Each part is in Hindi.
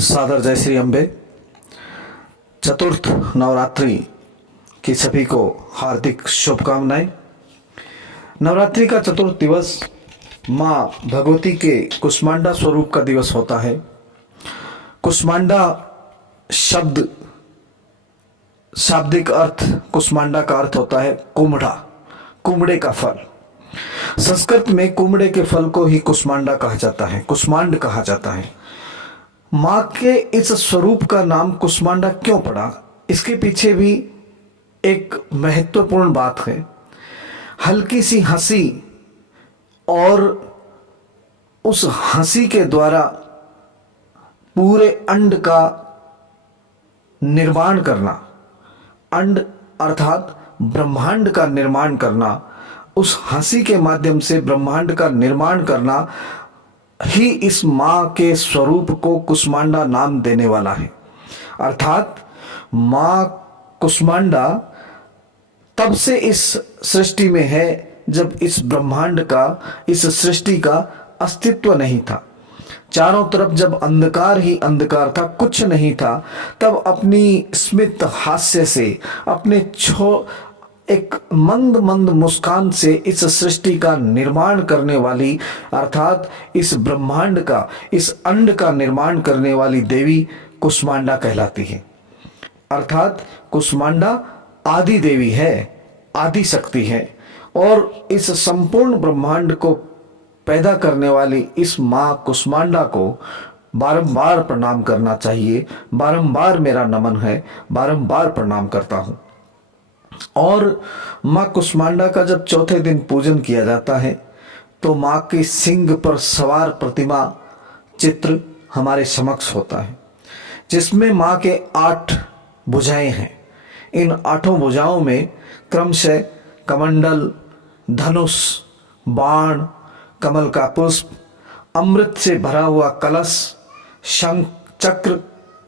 सादर जय श्री अम्बे। चतुर्थ नवरात्रि की सभी को हार्दिक शुभकामनाएं। नवरात्रि का चतुर्थ दिवस माँ भगवती के कुष्मांडा स्वरूप का दिवस होता है। कुष्मांडा शब्द शाब्दिक अर्थ कुष्मांडा का अर्थ होता है कुम्हड़ा, कुम्हड़े का फल। संस्कृत में कुम्हड़े के फल को ही कुष्मांडा कहा जाता है, कुष्मांड कहा जाता है। माँ के इस स्वरूप का नाम कुष्मांडा क्यों पड़ा, इसके पीछे भी एक महत्वपूर्ण बात है। हल्की सी हंसी और उस हंसी के द्वारा पूरे अंड का निर्माण करना, अंड अर्थात ब्रह्मांड का निर्माण करना, उस हंसी के माध्यम से ब्रह्मांड का निर्माण करना ही इस मां के स्वरूप को कुष्मांडा नाम देने वाला है। अर्थात मां कुष्मांडा तब से इस सृष्टि में है जब इस ब्रह्मांड का, इस सृष्टि का अस्तित्व नहीं था। चारों तरफ जब अंधकार ही अंधकार था, कुछ नहीं था, तब अपनी स्मित हास्य से, अपने एक मंद मंद मुस्कान से इस सृष्टि का निर्माण करने वाली, अर्थात इस ब्रह्मांड का, इस अंड का निर्माण करने वाली देवी कुष्मांडा कहलाती है। अर्थात कुष्मांडा आदि देवी है, आदि शक्ति है और इस संपूर्ण ब्रह्मांड को पैदा करने वाली इस मां कुष्मांडा को बारंबार प्रणाम करना चाहिए। बारंबार मेरा नमन है, बारंबार प्रणाम करता हूं। और मां कुष्मांडा का जब चौथे दिन पूजन किया जाता है तो मां के सिंह पर सवार प्रतिमा चित्र हमारे समक्ष होता है, जिसमें मां के 8 भुजाएं हैं। इन 8 भुजाओं में क्रमशः कमंडल, धनुष, बाण, कमल का पुष्प, अमृत से भरा हुआ कलश, शंख, चक्र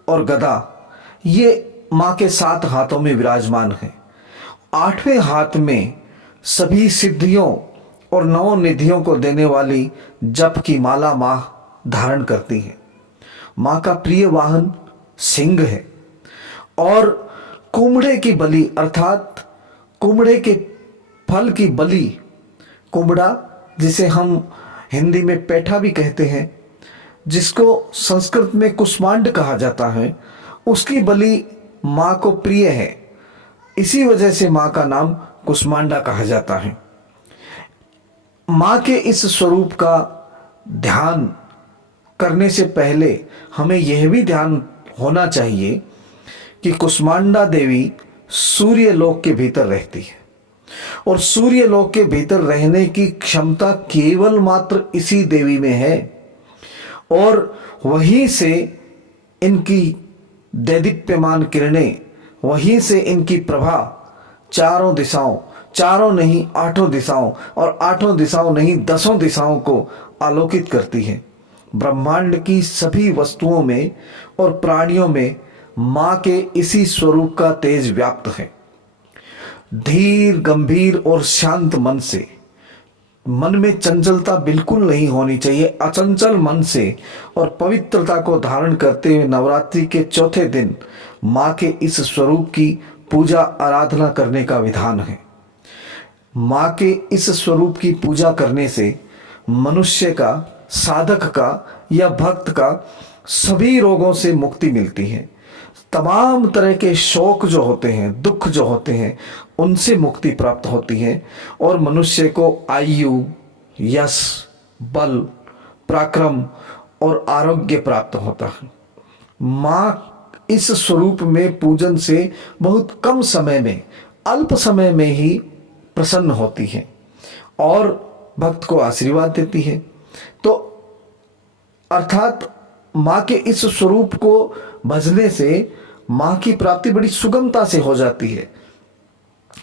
और गदा, ये मां के 7 हाथों में विराजमान है। 8वें हाथ में सभी सिद्धियों और 9 निधियों को देने वाली जप की माला मां धारण करती है। मां का प्रिय वाहन सिंह है और कुम्हड़े की बलि, अर्थात कुम्हड़े के फल की बलि, कुम्हड़ा जिसे हम हिंदी में पैठा भी कहते हैं, जिसको संस्कृत में कुष्मांड कहा जाता है, उसकी बलि मां को प्रिय है। इसी वजह से मां का नाम कुष्मांडा कहा जाता है। मां के इस स्वरूप का ध्यान करने से पहले हमें यह भी ध्यान होना चाहिए कि कुष्मांडा देवी सूर्य लोक के भीतर रहती है और सूर्य लोक के भीतर रहने की क्षमता केवल मात्र इसी देवी में है और वहीं से इनकी दैदीप्यमान किरणें, वहीं से इनकी प्रभा चारों दिशाओं, चारों नहीं 8 दिशाओं, और 8 दिशाओं नहीं 10 दिशाओं को आलोकित करती है। ब्रह्मांड की सभी वस्तुओं में और प्राणियों में मां के इसी स्वरूप का तेज व्याप्त है। धीर, गंभीर और शांत मन से, मन में चंचलता बिल्कुल नहीं होनी चाहिए। अचंचल मन से और पवित्रता को धारण करते हुए नवरात्रि के चौथे दिन मां के इस स्वरूप की पूजा आराधना करने का विधान है। मां के इस स्वरूप की पूजा करने से मनुष्य का, साधक का या भक्त का सभी रोगों से मुक्ति मिलती है। तमाम तरह के शोक जो होते हैं, दुख जो होते हैं, उनसे मुक्ति प्राप्त होती है और मनुष्य को आयु, यश, बल, पराक्रम और आरोग्य प्राप्त होता है। मां इस स्वरूप में पूजन से बहुत कम समय में, अल्प समय में ही प्रसन्न होती है और भक्त को आशीर्वाद देती है। तो अर्थात मां के इस स्वरूप को भजने से मां की प्राप्ति बड़ी सुगमता से हो जाती है।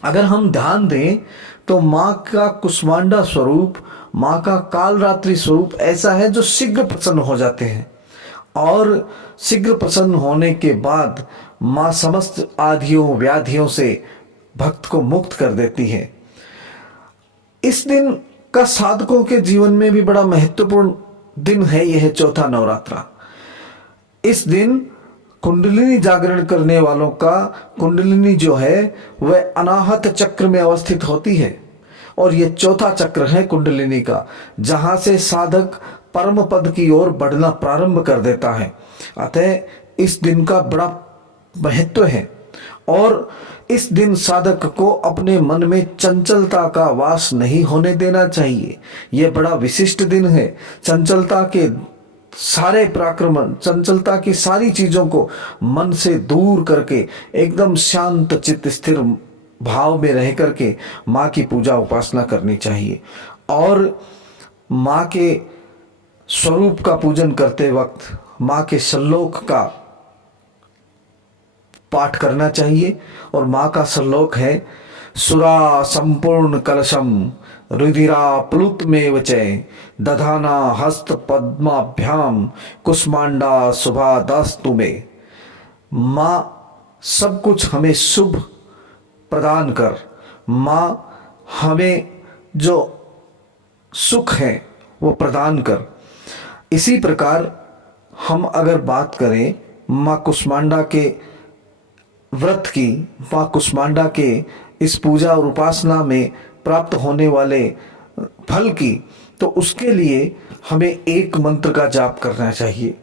अगर हम ध्यान दें तो मां का कुष्मांडा स्वरूप, मां का कालरात्रि स्वरूप ऐसा है जो शीघ्र प्रसन्न हो जाते हैं और शीघ्र प्रसन्न होने के बाद मां समस्त आधियों व्याधियों से भक्त को मुक्त कर देती है। इस दिन का साधकों के जीवन में भी बड़ा महत्वपूर्ण दिन है यह चौथा नवरात्रा। इस दिन कुंडलिनी जागरण करने वालों का कुंडलिनी जो है वह अनाहत चक्र में अवस्थित होती है, और यह चौथा चक्र है कुंडलिनी का, जहां से साधक परम पद की ओर बढ़ना प्रारंभ कर देता है। अतः इस दिन का बड़ा महत्व है, और इस दिन साधक को अपने मन में चंचलता का वास नहीं होने देना चाहिए। यह बड़ा विशिष्ट दिन है। चंचलता के सारे पराक्रमण, चंचलता की सारी चीजों को मन से दूर करके एकदम शांत चित्त स्थिर भाव में रह करके माँ की पूजा उपासना करनी चाहिए। और माँ के स्वरूप का पूजन करते वक्त माँ के श्लोक का पाठ करना चाहिए। और माँ का श्लोक है, सुरा संपूर्ण कलशम रुधिरा प्लुत में वचय दधाना हस्त पद्माभ्याम कुष्मांडा शुभा दस्तु में। माँ सब कुछ हमें शुभ प्रदान कर, माँ हमें जो सुख है वो प्रदान कर। इसी प्रकार हम अगर बात करें माँ कुष्मांडा के व्रत की, माँ कुष्मांडा के इस पूजा और उपासना में प्राप्त होने वाले फल की, तो उसके लिए हमें एक मंत्र का जाप करना चाहिए।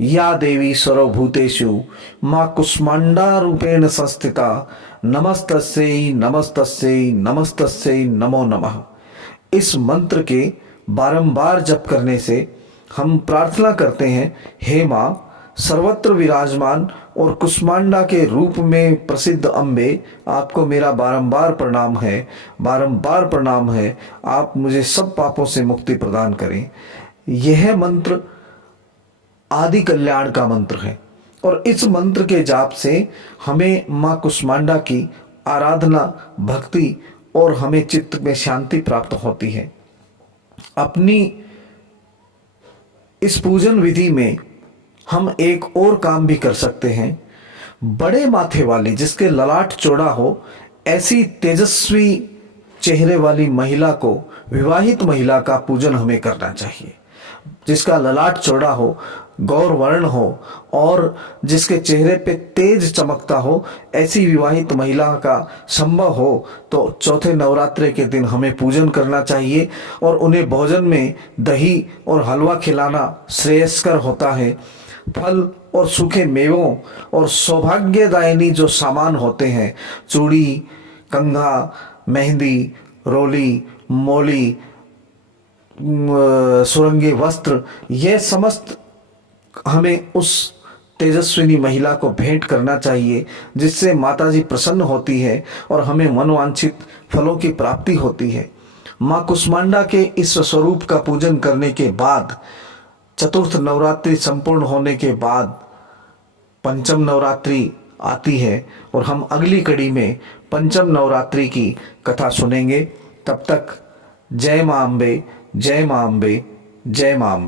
या देवी सर्वभूतेषु माँ कुष्मांडा रूपेण संस्थिता नमस्तस्यै नमस्तस्यै नमस्तस्यै नमो नमः। इस मंत्र के बारंबार जप करने से हम प्रार्थना करते हैं, हे माँ सर्वत्र विराजमान और कुष्मांडा के रूप में प्रसिद्ध अम्बे, आपको मेरा बारंबार प्रणाम है, बारंबार प्रणाम है। आप मुझे सब पापों से मुक्ति प्रदान करें। यह मंत्र आदि कल्याण का मंत्र है, और इस मंत्र के जाप से हमें माँ कुष्मांडा की आराधना, भक्ति और हमें चित्त में शांति प्राप्त होती है। अपनी इस पूजन विधि में हम एक और काम भी कर सकते हैं। बड़े माथे वाली, जिसके ललाट चौड़ा हो, ऐसी तेजस्वी चेहरे वाली महिला को, विवाहित महिला का पूजन हमें करना चाहिए। जिसका ललाट चौड़ा हो, गौर वर्ण हो और जिसके चेहरे पे तेज चमकता हो, ऐसी विवाहित महिला का संभव हो तो चौथे नवरात्रे के दिन हमें पूजन करना चाहिए, और उन्हें भोजन में दही और हलवा खिलाना श्रेयस्कर होता है। फल और सूखे मेवों और सौभाग्यदायिनी जो सामान होते हैं, चूड़ी, कंघा, मेहंदी, रोली, मोली, सुरंगी वस्त्र, यह समस्त हमें उस तेजस्विनी महिला को भेंट करना चाहिए, जिससे माताजी प्रसन्न होती है और हमें मनवांछित फलों की प्राप्ति होती है। माँ कुष्मांडा के इस स्वरूप का पूजन करने के बाद, चतुर्थ नवरात्रि संपूर्ण होने के बाद पंचम नवरात्रि आती है, और हम अगली कड़ी में पंचम नवरात्रि की कथा सुनेंगे। तब तक जय मां अम्बे, जय मां अम्बे, जय मां अम्बे।